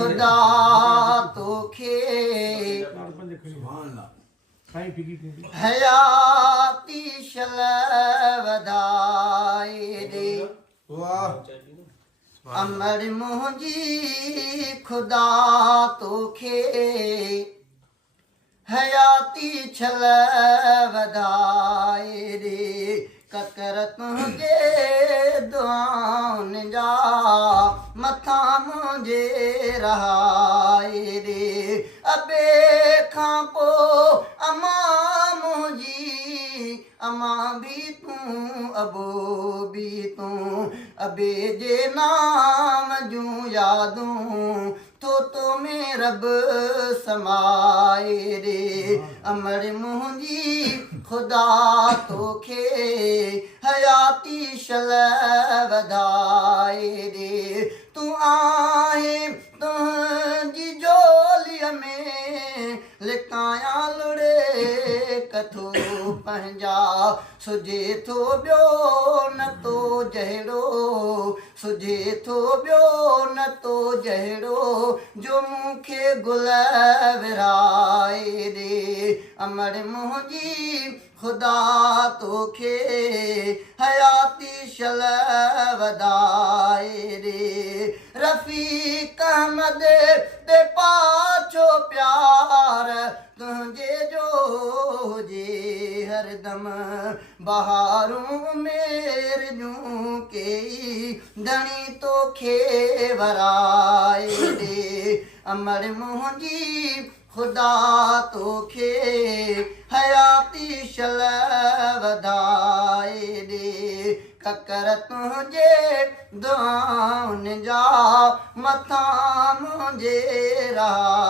खुदा तोखे हयाती शल वधाए दे अमर मुंहिंजी खुदा तोखे हयाती छल वधाए रे ककर तुंहिंजे दुआउनि जा मथां मुंहिंजे रहाए रे अबे खां पोइ अमा मुंहिंजी अमा बि तूं अबो बि तूं अबे जे नाम जूं यादूं तो में रब समाए रे अमर मुंहिंजी खुदा तोखे हयाती शल वधाए रे तूं आहे तुंहिंजी जोलीअ में लिकाया लुड़े कथो पंहिंजा सुझे थो ॿियो न तो जहिड़ो सुझे थो ॿियो न तो जहिड़ो जो मूंखे गुल विराए रे अमर मुंहिंजी खुदा तोखे हयाती शल वधाए रे रफ़ीक अहमद ते पाछो प्यार तुंहिंजे जो हुजे हरदम बहारूं मेर जूं कई धणी तोखे वराए रे अमर मुंहिंजी खुदा तोखे हयाती शल वधाए रे ककर तुंहिंजे दुआउनि जा मथां मुंहिंजे रहा